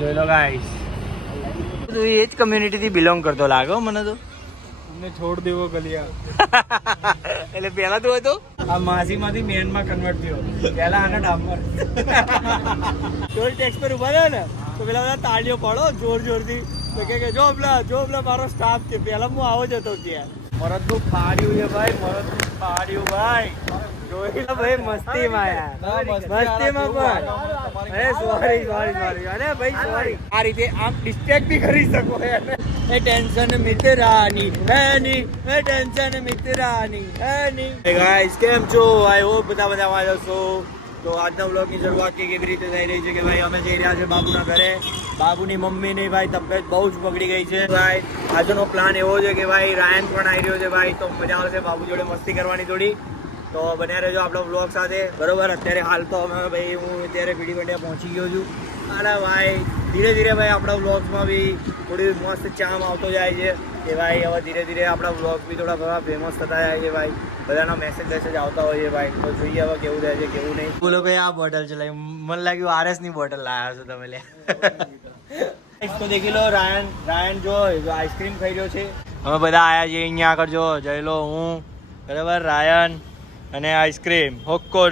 જોઈ લો ગાઈસ, તું એ જ કમ્યુનિટી થી બિલોંગ કરતો લાગો મને તો. અમને છોડ દેવો ગલિયા. એટલે પેલા તું હતો આ માસી માંથી મેન માં કન્વર્ટ થયો. પેલા આને ડામર. ટોલ ટેક્સ પર ઉભા રહ્યો ને તો પેલા બધા તાળીઓ પાડો જોર જોરથી. તો કે જો પેલા મારો સ્ટાફ છે. પેલા હું આવો જ હતો ત્યાં. મરદ નું ફાડ્યું છે ભાઈ, મરદ નું ફાડ્યું ભાઈ. જોઈ લો ભાઈ મસ્તીમાં યાર, મસ્તીમાં પણ. અરે સોરી અરે ભાઈ સોરી. આ રીતે આમ ડિસ્ટ્રેક્ટ બી કરી શકો યાર. એ ટેન્શન મિત્રાની હેની, એ ટેન્શન મિત્રાની હેની. હે ગાઈસ, કેમ છો? આઈ હોપ બધા મજામાં છો. તો આજના વ્લોગની શરૂઆત કેવી રીતે થઈ રહી છે કે ભાઈ અમે જઈ રહ્યા છે બાબુના ઘરે. બાબુની મમ્મીની ભાઈ તબિયત બહુ જ બગડી ગઈ છે ભાઈ. આજનો પ્લાન એવો છે કે ભાઈ રાયન પણ આવી રહ્યો છે ભાઈ, તો મજા આવશે બાબુ જોડે મસ્તી કરવાની થોડી. તો બન્યા રહેજો આપણા વ્લોગ સાથે, બરોબર. અત્યારે હાલ તો અમે ભાઈ હું અત્યારે પીડીપંડિયા પહોંચી ગયો છું. અરે ભાઈ ધીરે ધીરે ભાઈ આપણા વ્લોગ્સમાં બી થોડી મસ્ત ચામ આવતો જાય છે કે ભાઈ હવે ધીરે ધીરે આપણા વ્લોગ બી થોડા ઘણા ફેમસ થતા જાય છે ભાઈ. બધાના મેસેજ આવતા હોય છે ભાઈ. તો જોઈએ હવે કેવું રહે છે કેવું નહીં. બોલો ભાઈ આ બોટલ ચલાવી, મને લાગ્યું RS ની બોટલ લાવ્યા છો તમે લે. તો દેખી લો રાયન જો આઈસ્ક્રીમ ખાઈ રહ્યો છે. અમે બધા આયા છીએ અહીંયા આગળ. જો જઈ લો હું, બરાબર, રાયન અને आइसक्रीम होक्को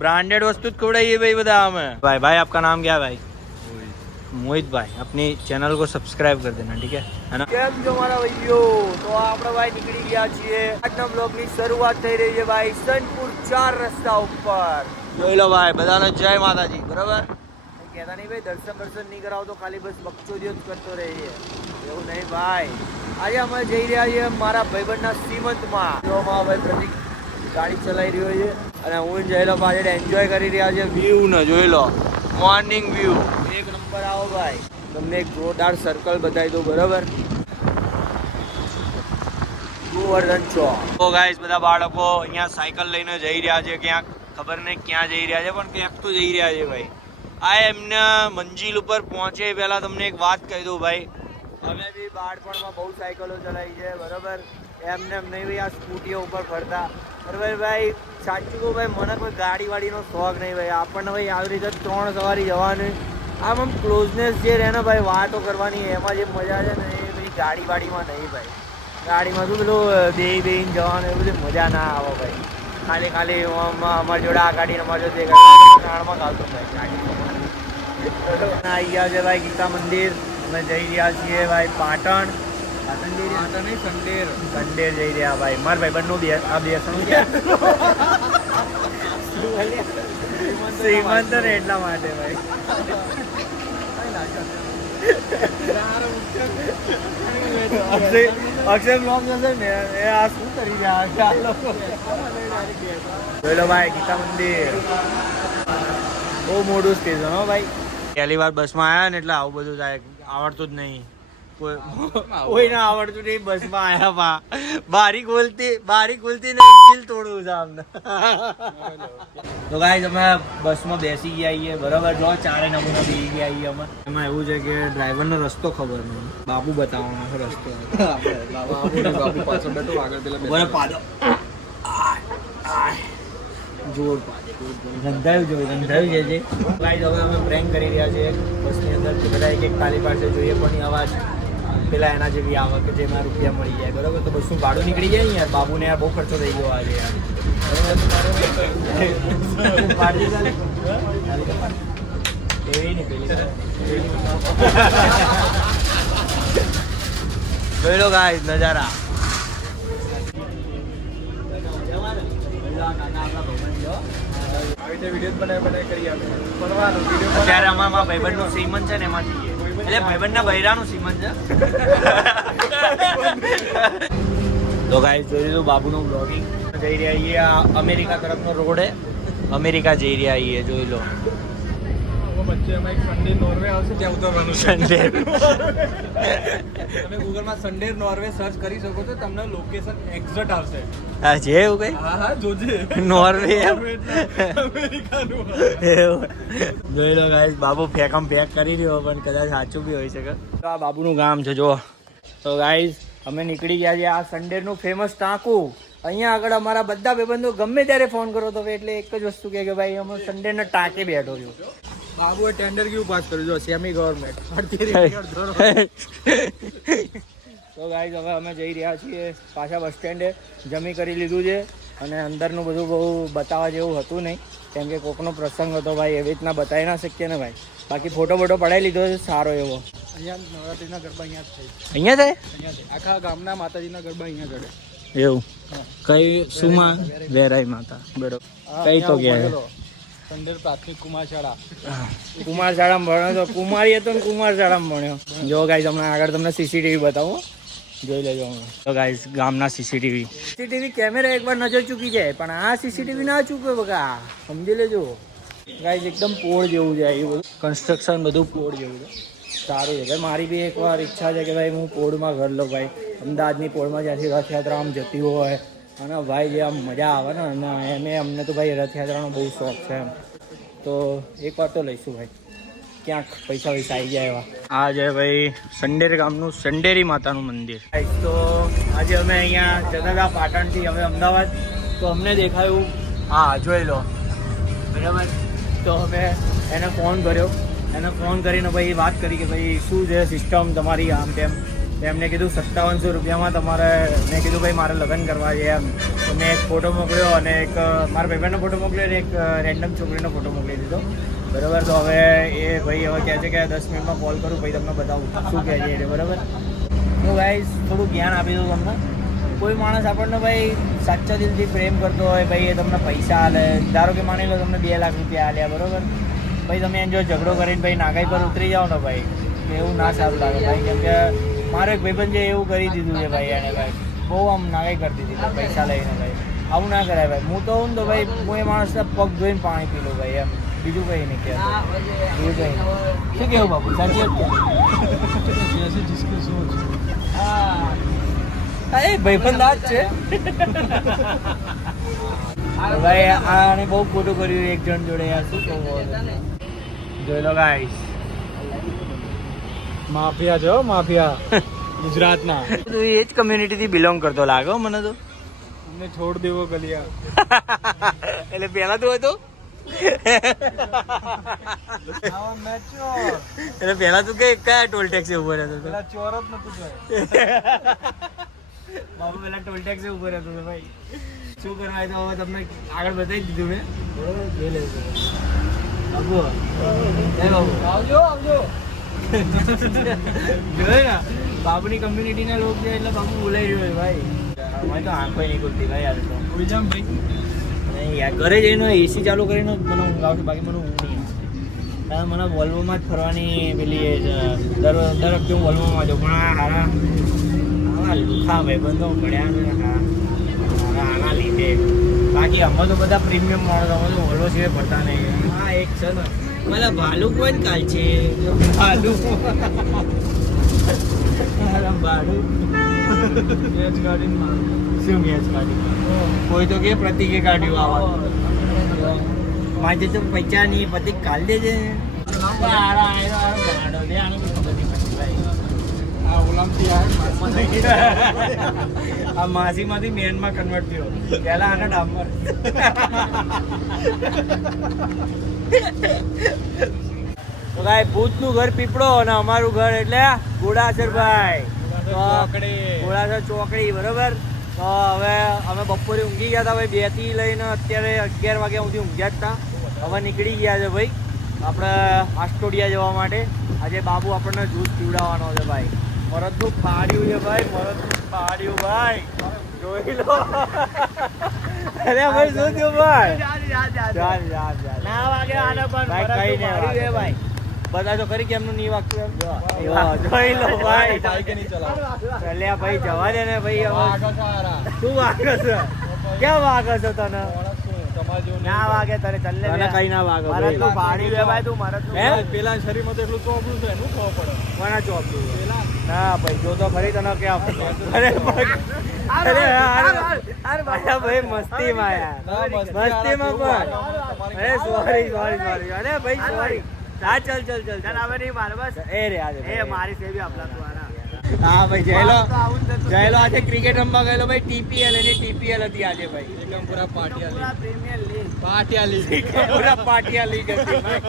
ब्रांडेड वस्तु खवड़ाइए भाई बता हमें. भाई आपका नाम क्या है भाई? मोहित भाई. अपनी चैनल को सब्सक्राइब कर देना, ठीक है ना? કેમ છો મારા ભાઈઓ? તો આપણે ભાઈ નીકળી ગયા છીએ. આજના બ્લોગની શરૂઆત થઈ રહી છે ભાઈ સનપુર 4 રસ્તા ઉપર. જોઈ લો ભાઈ બધાને જય માતાજી, બરાબર. કહેતા નહીં ભાઈ દર્શન નહીં કરાવો તો ખાલી બસ બકચોદીઓ જ કરતો રહીએ, એવું નહીં ભાઈ. આજે અમે જઈ રહ્યા છીએ મારા ભાઈબંધના શ્રીમંતમાં. જો મારા ભાઈ પ્રતિક ગાડી ચલાવી રહ્યો છે અને હું જયેલો પાછળ એન્જોય કરી રહ્યા છે વ્યૂ ને. જોઈ લો મોર્નિંગ વ્યૂ એક નંબર. આવો ભાઈ તમને એક જોરદાર સર્કલ બતાવી દઉં, બરાબર. ગોવર્ધન ચોક. તો ગાઈસ બધા બાળકો અહીંયા સાયકલ લઈને જઈ રહ્યા છે ક્યાંક, ખબર નહીં ક્યાં જઈ રહ્યા છે પણ ક્યાંક તો જઈ રહ્યા છે ભાઈ. આ એમના મંજિલ ઉપર પહોંચે પહેલા તમને એક વાત કહી દઉં ભાઈ, અમે બી બાળપણમાં બહુ સાયકલો ચલાવી છે, બરાબર. એમને એમ નહીં ભાઈ આ સ્કૂટીઓ ઉપર ફરતા, બરાબર ભાઈ. સાચું કહું ભાઈ મને કોઈ ગાડી વાડીનો શોખ નહીં ભાઈ. આપણને ભાઈ આવી રીતે 3 સવારી જવાની, આમ ક્લોઝનેસ જે રહે ને ભાઈ, વાતો કરવાની એમાં જે મજા છે ને એ ભાઈ ગાડી વાડીમાં નહીં ભાઈ. ગાડીમાં શું પેલું બેહીને જવાનું એ બધી મજા ના આવે ભાઈ. ખાલી અમારી જોડે આ ગાડીને અમારી જોડે ગાડીમાં ગાલતો ભાઈ ગાડી. આવી ગયા છે ભાઈ ગીતા મંદિર. અમે જઈ રહ્યા છીએ ભાઈ પાટણ. સંડેર જઈ રહ્યા ભાઈ. મારા ભાઈબંધનું આ બેસણું છે શ્રીમંત ને એટલા માટે ભાઈ. અક્ષય બ્લોગ જશે ને એ આ શું કરી રહ્યા જોઈ લો ભાઈ ગીતા મંદિર. બહુ મોટું સ્ટેશન હો ભાઈ. પહેલી વાર બસમાં આવ્યા ને એટલે આવું બધું થાય, આવડતું જ નહીં. કોઈ ના આવડતું નહીં બસમાં આયા પા. બારી ખોલતી ને દિલ તોડવું છે અમને. તો ગાઈસ અમે બસમાં બેસી ગયા છીએ, બરાબર. જો 4 નમૂના બેસી ગયા છીએ અમે. એમાં એવું છે કે ડ્રાઈવરનો રસ્તો ખબર નહીં, બાબુ બતાવવાનો છે રસ્તો. બાબુ પાછળ બેઠો, આગળ પેલા પાડો જોર રંધાયું છે જે. ગાઈસ હવે અમે પ્રેન્ક કરી રહ્યા છીએ બસની અંદર. બધા એક તાલી પાડશે જોઈએ પણ અવાજ પેલા એના જેવી આવે કે જેમાં રૂપિયા મળી જાય, બરાબર. તો બસનું ભાડું નીકળી જાય યાર. બાબુને યાર બહુ ખર્ચો થઈ ગયો આજે યાર. એવી નીકળી જોઈ લો ગાઈસ નજારા. અત્યારે અમારા ભાઈબંધનું શ્રીમંત છે ને એમાં જઈએ. એટલે ભાઈબંધના બૈરાનું શ્રીમંત છે. તો ગાઈસ જોઈ લીધું બાબુનું બ્લોગિંગ. જઈ રહ્યા છીએ અમેરિકા તરફનો રોડ હે, અમેરિકા જઈ રહ્યા છીએ. જોઈ લો સંડે નોર્વે આવશે ત્યાં ઉતરવાનું. સંડે તમે ગૂગલમાં સંડે નોર્વે સર્ચ કરી શકો છો, તમને લોકેશન એક્ઝેક્ટ આવશે. હા છે એવું કઈ? હા જોજે નોર્વે અમેરિકાનું. જોઈ લો ગાઈસ બાબુ પેક કરી રહ્યો પણ કદાચ સાચું બી હોઈ શકે. તો આ બાબુનું ગામ છે જો. તો ગાઈસ અમે નીકળી ગયા છીએ આ સંડેરનું ફેમસ ટાંકું. અહીંયા આગળ અમારા બધા ભાઈબંધો ગમે ત્યારે ફોન કરો તો એટલે એક જ વસ્તુ કે ભાઈ અમે સંડેના ટાંકે બેઠો છું. બાબુએ ટેન્ડર કેવું પાસ કર્યું જો સેમી ગવર્નમેન્ટ તો ગાઈઝ હવે અમે જઈ રહ્યા છીએ પાછા બસ સ્ટેન્ડે. જમી કરી લીધું છે અને અંદરનું બધું બહુ બતાવવા જેવું હતું નહીં, કેમ કે કોકનો પ્રસંગ હતો ભાઈ, એવી રીતના બતાવી ના શકીએ ને ભાઈ. બાકી ફોટો પડાવી લીધો છે સારો એવો. અહીંયા નવરાત્રીના ગરબા અહીંયા જ થાય. અહીંયા થાય આખા ગામના માતાજીના ગરબા અહીંયા ચડે. એવું કઈ સુમાં વેરાઈ માતા બરોબર કઈ તો ગયા સંડેર પ્રાથમિક કુમાર શાળા ભણ્યો તો કુમારી હતો ને કુમાર શાળામાં ભણ્યો. જો ગાઈઝ હમણાં આગળ તમને સીસીટીવી બતાવો, જોઈ લેજો હમણાં. તો ગાઈઝ ગામના સીસીટીવી કેમેરા એકવાર નજર ચૂકી જાય પણ આ સીસીટીવી ના ચૂકે બકા, સમજી લેજો ગાઈઝ. એકદમ પોળ જેવું છે એ બધું કન્સ્ટ્રક્શન, બધું પોળ જેવું છે, સારું છે ભાઈ. મારી બી એકવાર ઈચ્છા છે કે ભાઈ હું પોળમાં ઘર લઉં ભાઈ. અમદાવાદની પોળમાં જ્યાંથી રથયાત્રા આમ જતી હોય અને ભાઈ જે આમ મજા આવે ને, અને એમે અમને તો ભાઈ રથયાત્રાનો બહુ શોખ છે એમ, તો એકવાર તો લઈશું ભાઈ, ક્યાંક પૈસા આવી જાય એવા. આ છે ભાઈ સંડેર ગામનું સંડેરી માતાનું મંદિર. તો આજે અમે અહીંયા જતા હતા પાટણથી હવે અમદાવાદ, તો અમને દેખાયું હા જોઈ લો બરાબર. તો અમે એને ફોન કર્યો, એને ફોન કરીને ભાઈ વાત કરી કે ભાઈ શું છે સિસ્ટમ તમારી આમ તેમ. એમને કીધું 5700 રૂપિયામાં તમારે, મેં કીધું ભાઈ મારે લગ્ન કરવા છે એમ. તો મેં એક ફોટો મોકલ્યો અને એક મારા ભાઈબંધનો ફોટો મોકલ્યો અને એક રેન્ડમ છોકરીનો ફોટો મોકલી દીધો બરાબર. તો હવે એ ભાઈ હવે કહે છે કે 10 મિનિટમાં કોલ કરું ભાઈ તમને બતાવું શું કહે છે બરાબર. હું ગાઈસ થોડું જ્ઞાન આપી દઉં તમને. કોઈ માણસ આપણને ભાઈ સાચા દિલથી પ્રેમ કરતો હોય ભાઈ, એ તમને પૈસા આલે, ધારો કે માની લો તમને 2 લાખ રૂપિયા આલ્યા બરાબર, ભાઈ તમે એને જો ઝઘડો કરીને ભાઈ નાગાઈ પર ઉતરી જાઓ ને ભાઈ, તો એવું ના સારું લાગે ભાઈ. કેમ કે મારો એક ભાઈબંધ છે એવું કરી દીધું છે ભાઈ, એને ભાઈ બહુ આમ નાગાઈ કરતી હતી પૈસા લઈને ભાઈ. આવું ના કરાય ભાઈ. હું તો હું તો ભાઈ હું એ માણસને પગ ધોઈને પાણી પી લઉં ભાઈ એમ, બીજું કંઈ નહીં કહેતો, બીજું કંઈ નહીં. શું કેવું બાપુ, સાચી વાત એ ભાઈબંધ આ જ છે ભાઈ. આને બહુ ખોટું કર્યું એક જણ જોડે યાર, શું કહું. જોઈ લો ગાઈસ, માફિયા છે માફિયા ગુજરાતના. તું એ જ કમ્યુનિટીથી બિલોંગ કરતો લાગો મને તો. અમને છોડ દેવો ગલિયા. એટલે પહેલા તું હતો એટલે પહેલા તું કયા ટોલ ટેક્સી ઉભો રહેતો હતો? ચોર જ નતું જોય. બાબુ પેલા ટોલ ટેક્સી ઉભો રહેતો હતો ભાઈ. શું કરવા તો હવે તમને આગળ બતાવી દીધું મેં. બાબુ બાબુ આવજો જોયે ને, બાબુની કમ્યુનિટીના લોકો છે એટલે બાબુ બોલાઈ રહ્યો ભાઈ. અમારે તો આંખો નહીં ખુલતી ભાઈ. યાર તો નહીં યાર, ઘરે જઈને એસી ચાલુ કરીને મને ઊંઘ આવશે, બાકી મને ઊંઘ નહીં આવે. મને વોલ્વોમાં જ ફરવાની પેલી દર વખતે હું વોલ્વોમાં જાઉં, પણ આવા લુખા ભાઈ બંધો પડ્યા ને આના લીધે. બાકી અમે તો બધા પ્રીમિયમ માણસો, અમે તો વોલ્વો સિવાય પડતા નહીં. હા એક છે ને મને ભાલુક હોય ને કાલ છે ભાલુક ભાલુક શું મેચ કાઢી કોઈ તો કે પ્રતિકે કાઢ્યું આવા માજે તો પૈસા નહીં પ્રતિક કાઢ દેજે. આ માસીમાંથી મેનમાં કન્વર્ટ થયો, પેલા આને ડામર. તો ભાઈ ભૂતનું ઘર પીપળો અને અમારું ઘર એટલે ગોળાસરભાઈ ગોળાસર ચોકડી બરોબર. તો હવે અમે બપોરે ઊંઘી ગયા હતા ભાઈ, 2 થી લઈને અત્યારે 11 વાગ્યા સુધી ઊંઘ્યા જ હતા. હવે નીકળી ગયા છે ભાઈ આપણે આસ્ટોડિયા જવા માટે. આજે બાબુ આપણને જ્યુસ પીવડાવવાનો છે ભાઈ. મરદનું ફાડ્યું છે ભાઈ, મરદનું ફાડ્યું ભાઈ, જોઈ લો. અરે ભાઈ શું થયું ભાઈ? ના વાગે આને પણ ભાઈ કઈ નહીં ભાઈ, બધા તો ખરી કેમનું નહીં વાગતું એમ. જોઈ લો ભાઈ, ચાલ્યા ભાઈ જવા દે ને ભાઈ. હવે શું વાગે છે? ક્યાં વાગે છે તને? ના વાગે તને, ચાલે કઈ ના વાગે. મારે તો ભાડ્યું છે ભાઈ, તું મારે પેલા શરીરમાં તો એટલું ચોપડું છે, એનું ખબર પડે. કોના ચોપડું? ના ભાઈ જો તો ખરી તને ક્યાં. અરે અરે ભાઈ મસ્તીમાં યાર, મસ્તીમાં પણ. અરે સોરી અરે ભાઈ સોરી. હા ચલ હવે નહીં મારે બસ એ રે આજે એ મારી સેવી આપલા તું આના હા ભાઈ જયલો તો આવું જ થતું. જયલો આજે ક્રિકેટ રમવા ગયેલો ભાઈ TPL એની TPL હતી આજે ભાઈ એકદમ પૂરા પાટિયા પૂરા પ્રીમિયર લીગ. પાટિયા લીગ પૂરા પાટિયા લીગ હતી ભાઈ.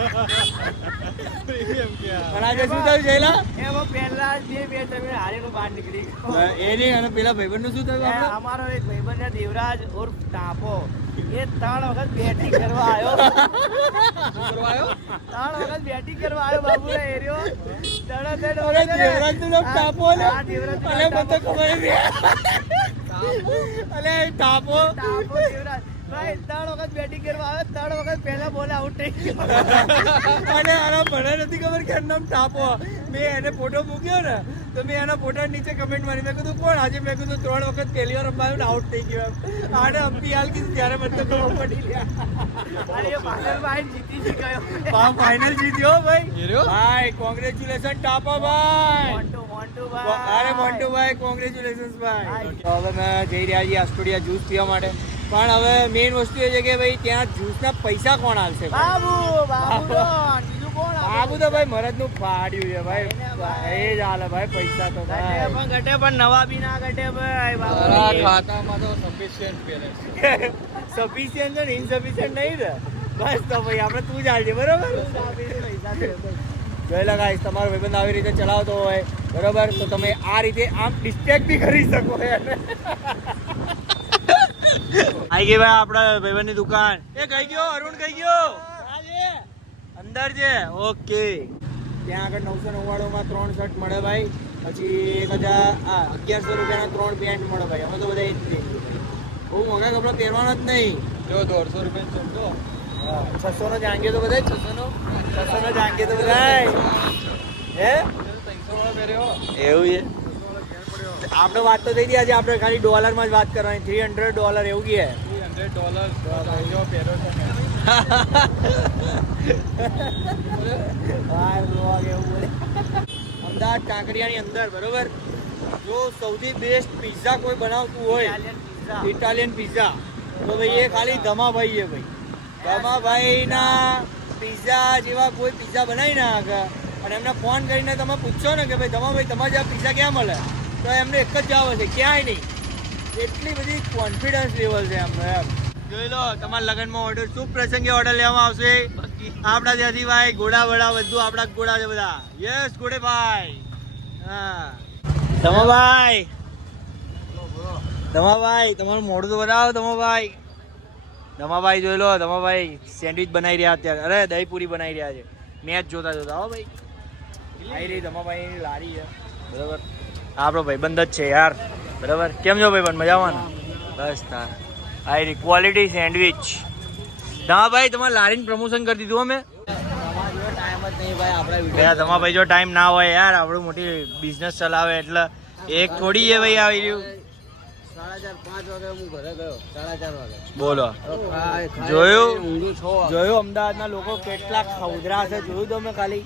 પણ આજે શું થયું જયલા એમાં પહેલા જે બે તમે હારેલો બહાર નીકળી ગયો. એની અને પેલા ભાઈબંધનું શું થયું એ આપણે? અમારો એક ભાઈબંધ છે દેવરાજ ઉર્ફ ટાપો. એ 3 વખત બેટિંગ કરવા આવ્યો. આવ્યો 3 વખત બેટિંગ કરવા આવ્યો બાબુલા એરિયો. તરત અરે દેવરાજનું નામ ટાપો ને હા, દેવરાજનું અલે નામ મને તો ખબર નથી. અલે ટાપો ટાપો દેવરાજ. ભાઈ 3 વખત બેટિંગ કરવા આવ્યો. 3 વખત પહેલા બોલે આઉટ થઈ ગયો. અને આના મને નથી ખબર કે એનું નામ ટાપો. મેં એને ફોટો મૂક્યો ને તો મેં એના ફોટા નીચે કમેન્ટ મારી મેં કીધું કોણ આજે મેં કીધું 3 વખત પહેલી વાર રમાયો ને આઉટ થઈ ગયો એમ. આને અમથી હાલ કીધું ત્યારે મને તો ખબર પડી ગયા. અરે એ ફાઇનલ ભાઈ જીતી જ ગયો. ફાઇનલ જીત્યો ભાઈ જીત્યો? ભાઈ કોંગ્રેચ્યુલેશન ટાપા ભાઈ. મોન્ટુ ભાઈ. અરે મોન્ટુભાઈ કોંગ્રેચ્યુલેશન્સ ભાઈ. તો હવે મેં જઈ રહ્યા છીએ આસ્ટોડિયા જ્યુસ પીવા માટે. પણ હવે મેઇન વસ્તુ એ છે કે ભાઈ ત્યાં જ્યુસના પૈસા કોણ આલશે ભાઈ? બાબુ બીજું કોણ બાબુ તો ભાઈ મરદનું ફાડ્યું છે ભાઈ. એ જ હાલે ભાઈ પૈસા તો ભાઈ. ઘટે પણ નવા બી ના ઘટે ભાઈ તારા બાબુ. ખાતામાં તો સફિશિયન્ટ બેલેન્સ સફિશિયન્ટ છે ને ઇનસફિશિયન્ટ નહીં ને બસ તો ભાઈ આપણે તું જ હાલજે બરોબર. જોઈ લગાઈશ તમારો ભાઈબંધ આવી રીતે ચલાવતો હોય બરોબર તો તમે આ રીતે આમ ડિસ્ટ્રેક્ટ બી કરી શકો એને. આઈ ગઈ ભાઈ આપણા ભાઈબંધની દુકાન. એ કઈ ગયો અરુણ કઈ ગયો? અંદર છે. ઓકે ત્યાં આગળ 999 માં 3 શર્ટ મળે ભાઈ. પછી 1100 રૂપિયાના 3 પેન્ટ મળે ભાઈ. અમે તો બધા એ જ લઈએ. બહુ મોંઘા કપડા પહેરવાના જ નહીં. જો 150 રૂપિયા સમજો 600 નો જાંગીયો તો બધા 600 નો જાંગીયો તો બધા હે 300 વાળો પહેર્યો એવું છે. આપણે વાત તો થઈ હતી આજે આપણે ખાલી ડોલરમાં જ વાત કરવાની. $300 એવું કે $300 જો પહેર્યો છે ને. અમદાવાદ કાંકરિયાની અંદર બરોબર જો સૌથી બેસ્ટ પિઝા કોઈ બનાવતું હોય ઇટાલિયન પિઝા તો ભાઈ એ ખાલી ધમાભાઈ છે ભાઈ. ધમાભાઈના પિઝા જેવા કોઈ પિઝા બનાવી ના શકે. અને એમને ફોન કરીને તમે પૂછશો ને કે ભાઈ ધમાભાઈ તમારે આ પિઝા ક્યાં મળે તો એમને એક જ જવાબ હશે ક્યાંય નહીં. એટલી બધી કોન્ફિડન્સ લેવલ છે એમનો એમ. જોઈ લો તમારા લગ્નમાં ઓર્ડર શુભ પ્રસંગે ઓર્ડર લેવામાં આવશે આપણા ત્યાંથી ભાઈ ઘોડા વડા બધું આપણા ઘોડા છે બધા. યસ ઘોડે ભાઈ. હા ધમાભાઈ ધમાભાઈ તમારું મોઢું તો બતાવો ધમાભાઈ. ધમાભાઈ જોઈ લો ધમાભાઈ સેન્ડવિચ બનાવી રહ્યા અત્યારે. અરે દહીપુરી બનાવી રહ્યા છે મેચ જોતા જોતા. હો ભાઈ આવી રહી ધમાભાઈની લારી છે બરાબર. આપણો ભાઈબંધ જ છે યાર બરાબર. કેમ છો ભાઈબંધ મજામાં ને? બસ તાર આવી રહી ક્વોલિટી સેન્ડવિચ. ધમાભાઈ તમારે લારીનું પ્રમોશન કરી દીધું અમે. ટાઈમ જ નહીં ભાઈ આપણે ધમાભાઈ જો ટાઈમ ના હોય યાર આપણું મોટી બિઝનેસ ચલાવે એટલે એક થોડી છે ભાઈ આવી રહ્યું. 4:30 5 વાગે હું ઘરે ગયો 4:30 વાગે. બોલો જોયું જોયું જોયું અમદાવાદના લોકો કેટલા ખવદરા છે જોયું તમે ખાલી.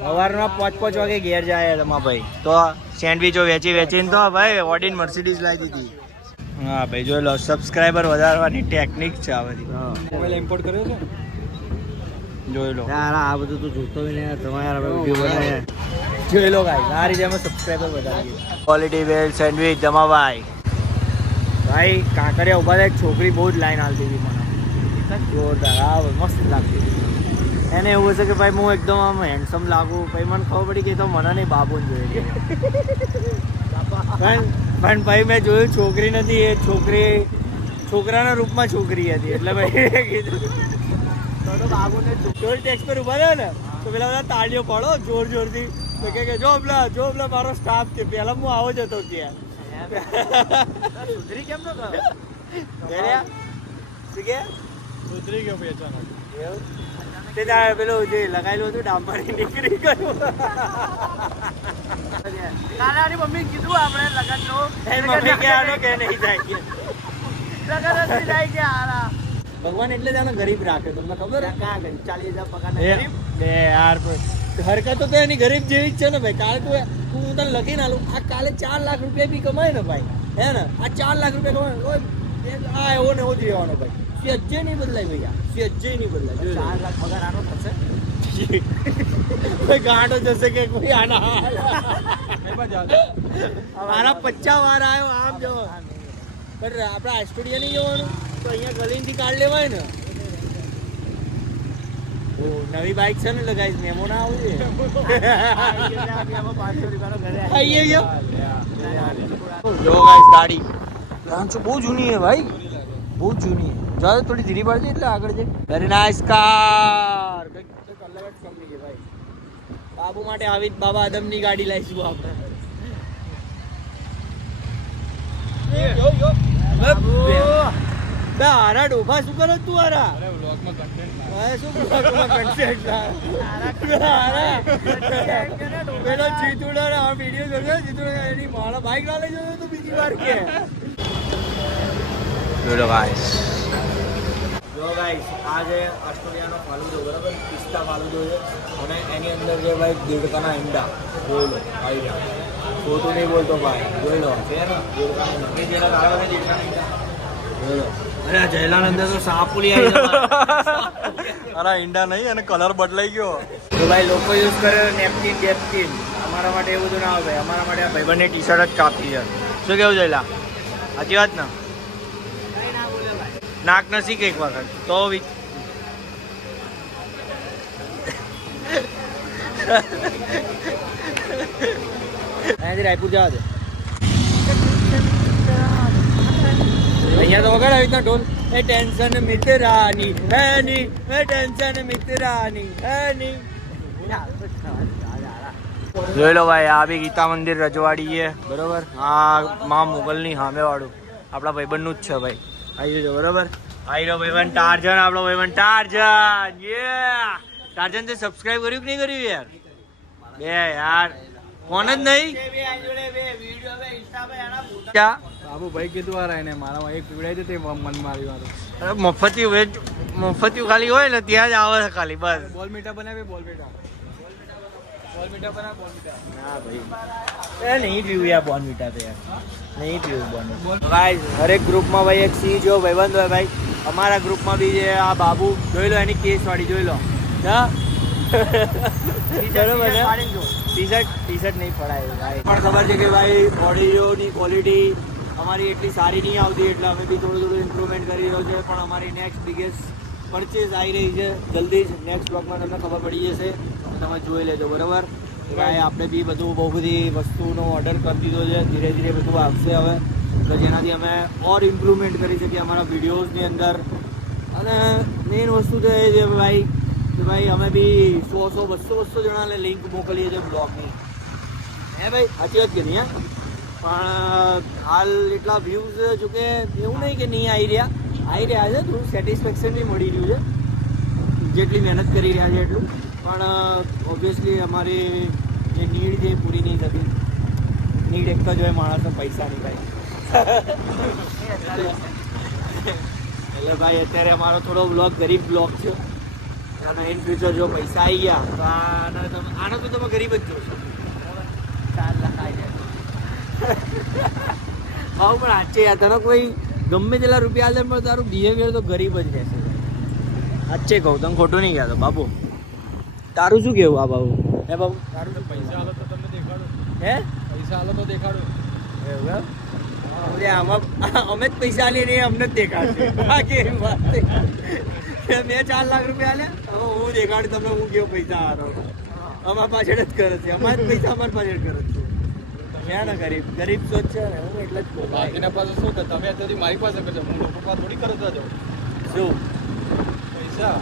સવારના 5-5 વાગે ઘેર જાય ધમાભાઈ તો સેન્ડવિચો વેચી વેચીને તો ભાઈ ઓડીન મર્સિડીઝ લાવી દીધી. હા ભાઈ જોઈ લો સબસ્ક્રાઈબર વધારવાની ટેકનિક છે આ બધી. મોબાઈલ ઇમ્પોર્ટ કર્યો છે જોઈ લો યાર આ બધું તો જોતો બી નહીં તમારે આપણે વિડીયો બનાવીએ. જોઈ લો ગાઈસ આ રીતે અમે સબસ્ક્રાઈબર વધારીએ. ક્વોલિટી વેલ સેન્ડવિચ ધમાભાઈ. ભાઈ કાંકરિયા ઉભા થાય છોકરી બહુ જ લાઈન હાલતી હતી મને જોરદાર. હા મસ્ત લાગતી હતી. એને એવું હશે કે ભાઈ હું એકદમ આમ હેન્ડસમ લાગુ. પછી મને ખબર પડી કે એ તો મને નહીં બાબુ જોઈએ. પણ ભાઈ મેં જોયું છોકરી નથી એ છોકરી છોકરાના રૂપમાં છોકરી હતી એટલે ભાઈ કીધું તો બાબુને ટોલ ટેક્સ પર ઉભા રહ્યો ને તો પેલા બધા તાળીઓ પાડો જોર જોરથી. તો કે જો પેલા મારો સ્ટાફ છે પહેલા હું આવો જ હતો ત્યાં. સુધરી કેમ નો ગયો? શું કે સુધરી ગયો ભાઈ અચાનક. એવું તે તારે પેલું જે લગાવેલું હતું ડામ્બર નીકળી ગયું. કાનાની મમ્મી કીધું આપણે લગનનો એની મમ્મી કે આનો કે નહીં જાય કે. લગન જ નહીં જાય કે હારા. ભગવાન એટલે જ આને ગરીબ રાખે તમને ખબર છે? કાં ગરીબ 40,000 પગાર એ બે યાર હરકતો તો એની ગરીબ જેવી જ છે ને ભાઈ. કાલે તું હું તને લખીને આલું આ કાલે 4 લાખ રૂપિયા બી કમાય ને ભાઈ હે ને આ 4 લાખ રૂપિયા કમાય આ એવો ને એવો જ રહેવાનો ભાઈ. સેજ્જે નહીં બદલાય ભાઈ સેજ્જે નહીં બદલાય. 4 લાખ પગાર આનો થશે. કોઈ ગાંડો જશે કે કોઈ આના મારા 50 વાર આવ્યો આમ જો પણ આપણે સ્ટુડિયો નહીં જવાનું તો અહીંયા ગલીથી કાર્ડ લેવાય ને ઓ નવી બાઇક છે ને એટલે ગાઈસ મેમો ના આવજે આઈએ ગયો જો ગાઈસ ગાડી લાંચો બહુ જૂની હે ભાઈ બહુ જૂની હે જો થોડી ધીરી પડતી એટલે આગળ જઈ વેરી નાઇસ કાર કંઈક અલગ જ કંપની છે ભાઈ બાબુ માટે આવી બાબા આદમની ગાડી લાવીશું આપણે બે હારા ડોફા શું કરે તું હારા શું પેલો જીતુડો આ વિડીયો જોયો જીતુડો એની મારા બાઈક ના લઈ જતો તું બીજી વાર કે જો ગાઈસ આ જે ઓસ્ટ્રેલિયાનો ફાલુદો બરાબર પિસ્તા ફાલુદો છે અને એની અંદર જે ભાઈ દેડકાના ઈંડા જોઈ લો આવી રહ્યા ખોટું નહીં બોલતો ભાઈ જોઈ લો છે ને દેડકાના નક્કી જેના આવે ને દેડકાના ઈંડા જોઈ લો અરે જયલાલ અંદર તો સાપુલી આવી અરે ઈંડા નહીં અને કલર બદલાઈ ગયો તો ભાઈ લોકો યુઝ કરે નેપકિન બેપકિન અમારા માટે એવું બધું ના આવે ભાઈ અમારા માટે આ ભાઈબંધની ટી શર્ટ જ કાપી છે શું કેવું જયલા સાચી વાત ને નાક નથી કે એક વખત તો અહીંયાથી રાયપુર જવા દે અહીંયા તો વગર આવી રીતના ઢોલ એ ટેન્શન મિત્રાની હે ની એ ટેન્શન મિત્રાની હે ની જોઈ લો ભાઈ આ બી ગીતા મંદિર રજવાડી છે બરોબર આ મા મુગલની સામે વાળું આપણા ભાઈબંધનું જ છે ભાઈ આવી જજો બરોબર આવી રહ્યો ભાઈબંધ ટાર્જન આપણો ભાઈબંધ ટાર્જન યે ટાર્જન તે સબસ્ક્રાઇબ કર્યું કે નહીં કર્યું યાર બે યાર ફોન જ નહીં ક્યાં બાબુ ભાઈ કીધું વાર એને મારા એક પીવડાઈ દે તે મન મારી વાળું અરે મફતિયું ખાલી હોય ને ત્યાં જ આવે છે ખાલી બસ બોલ મીઠા બનાવે બોલ મીઠા ના ભાઈ એ નહીં પીવું યાર બોર્નવિટા તો યાર નહીં પીવું બોર્નવિટા ગાઈસ હરેક ગ્રુપમાં ભાઈ એક સિંહ જો ભાઈબંધ હોય ભાઈ અમારા ગ્રુપમાં બી જે આ બાબુ જોઈ લો એની કેસ વાળી જોઈ લો હા ટી શર્ટ નહીં પડાય ભાઈ પણ ખબર છે કે ભાઈ ઓડિયોની ક્વોલિટી અમારી એટલી સારી નહીં આવતી એટલે અમે બી થોડું ઇમ્પ્રુવમેન્ટ કરી રહ્યો છે પણ અમારી નેક્સ્ટ બિગેસ્ટ પરચેઝ આવી રહી છે જલ્દી જ નેક્સ્ટ બ્લોગમાં તમને ખબર પડી જશે તમે જોઈ લેજો બરાબર ભાઈ આપણે બી બધું બહુ બધી વસ્તુનો ઓર્ડર કરી દીધો છે ધીરે ધીરે બધું આવશે હવે એટલે જેનાથી અમે ઓર ઇમ્પ્રુવમેન્ટ કરી શકીએ અમારા વિડીયોઝની અંદર અને મેઇન વસ્તુ તો એ છે ભાઈ કે ભાઈ અમે બી 100 200 જણાને લિંક મોકલીએ છીએ બ્લોગની હે ભાઈ સાચી વાત કે નહીં હા પણ હાલ એટલા વ્યૂઝ જોકે એવું નહીં કે નહીં આવી રહ્યા છે થોડું સેટિસ્ફેક્શન બી મળી રહ્યું છે જેટલી મહેનત કરી રહ્યા છે એટલું પણ ઓબ્વિયસલી અમારી જે નીડ છે પૂરી નહીં થતી નીડ એક જ હોય માણસનો પૈસાની ભાઈ એટલે ભાઈ અત્યારે અમારો થોડો બ્લોગ ગરીબ બ્લોગ છે અને ઇન ફ્યુચર જો પૈસા આવી ગયા તો આનો તો તમે ગરીબ જ જોશો 4 લાખ આવી જાય ભાવ પણ સાચે યાર તને કોઈ ગમે તેટલા રૂપિયા આલે પણ તારું બિહેવિયર તો ગરીબ જ રહેશે સાચે કહું તને ખોટું નહીં કહેતો બાબુ તારું શું કેવું આ બાબુ હે બાબુ તારું પૈસા આલો તો તમને દેખાડો હે પૈસા આલો તો દેખાડો એવું આમાં અમે જ પૈસા આલીએ ને અમને જ દેખાડશે બાકી એવી વાત મેં 4 લાખ રૂપિયા આલ્યા હવે હું દેખાડું તમને હું કેવો પૈસા આલો અમારા પાછળ જ કરે છે અમારા જ પૈસા અમારા પાછળ કરે છે ક્યાં ને ગરીબ સોચ છે ને હું એટલે જ કહું બાકીના પાસે શું કરે તમે અત્યારથી મારી પાસે કરજો હું લોકો પાસે થોડી કરતો હતો શું પૈસા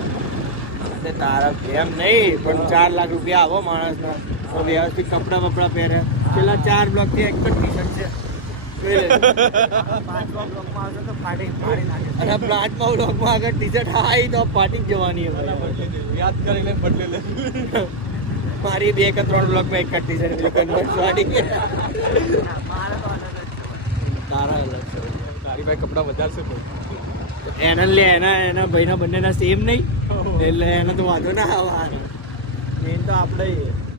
તારા એમ નહીં પણ 4 લાખ રૂપિયા આવો માણસના તો વ્યવસ્થિત કપડાં બપડા પહેરે પેલા 4 બ્લોકથી એક જ ટી શર્ટ છે અને પ્લાન્ટમાં બ્લોકમાં આગળ ટી શર્ટ આવી તો ફાટી જ જવાની યાદ કરી લે બદલે લે મારી 2 કે 3 બ્લોકમાં એક જ ટી શર્ટ કન્વર્ટ વાળી તારા અલગ છે તારી ભાઈ કપડાં વધારશે તો એના લે એના ભાઈના બંનેના સેમ નહીં એટલે એનો તો વાંધો ના આવે મેન તો આપણે